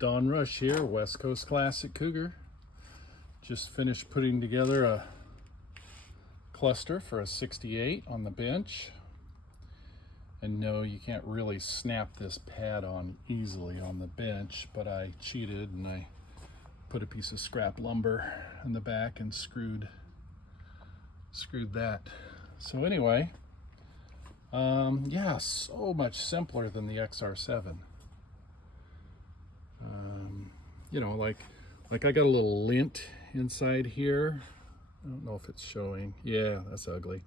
Don Rush here, West Coast Classic Cougar. Just finished putting together a cluster for a 68 on the bench. And no, you can't really snap this pad on easily on the bench, but I cheated and I put a piece of scrap lumber in the back and screwed that. So anyway, yeah, so much simpler than the XR7. You know, like I got a little lint inside here. I don't know if it's showing. Yeah, that's ugly.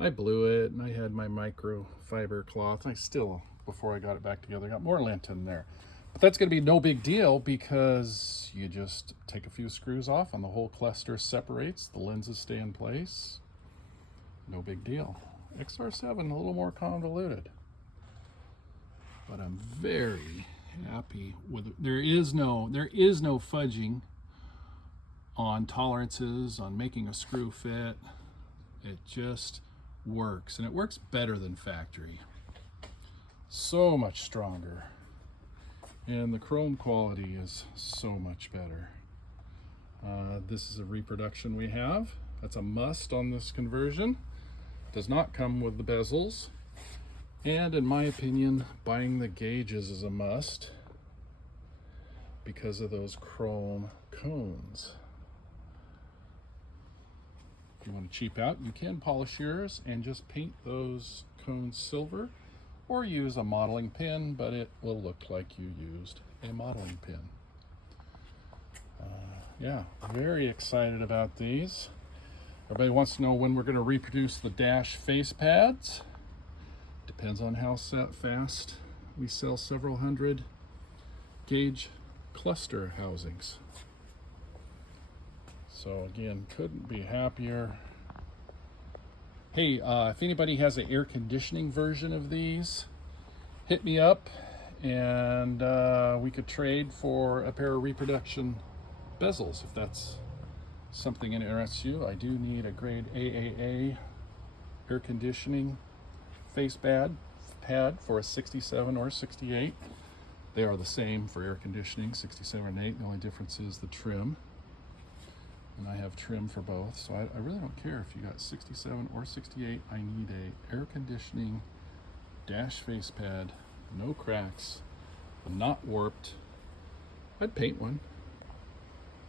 I blew it and I had my microfiber cloth. I still, before I got it back together, got more lint in there. But that's going to be no big deal because you just take a few screws off and the whole cluster separates. The lenses stay in place. No big deal. XR7 a little more convoluted. But I'm very happy with it. There is no fudging on tolerances, on making a screw fit. It just works, and it works better than factory. So much stronger, and the chrome quality is so much better. This is a reproduction we have. That's a must on this conversion. Does not come with the bezels. And in my opinion, buying the gauges is a must because of those chrome cones. If you want to cheap out, you can polish yours and just paint those cones silver or use a modeling pin, but it will look like you used a modeling pin. Yeah, very excited about these. Everybody wants to know when we're going to reproduce the Dash face pads. Depends on how fast we sell several hundred gauge cluster housings. So again, couldn't be happier. Hey, if anybody has an air conditioning version of these, hit me up and we could trade for a pair of Reproduction Bezels if that's something that interests you. I do need a grade AAA air conditioning face pad for a 67 or 68. They are the same for air conditioning, 67 and 8. The only difference is the trim. And I have trim for both. So I really don't care if you got 67 or 68. I need a air conditioning dash face pad, no cracks, not warped. I'd paint one.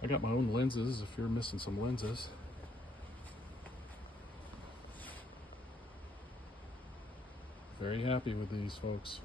I got my own lenses if you're missing some lenses. Very happy with these, folks.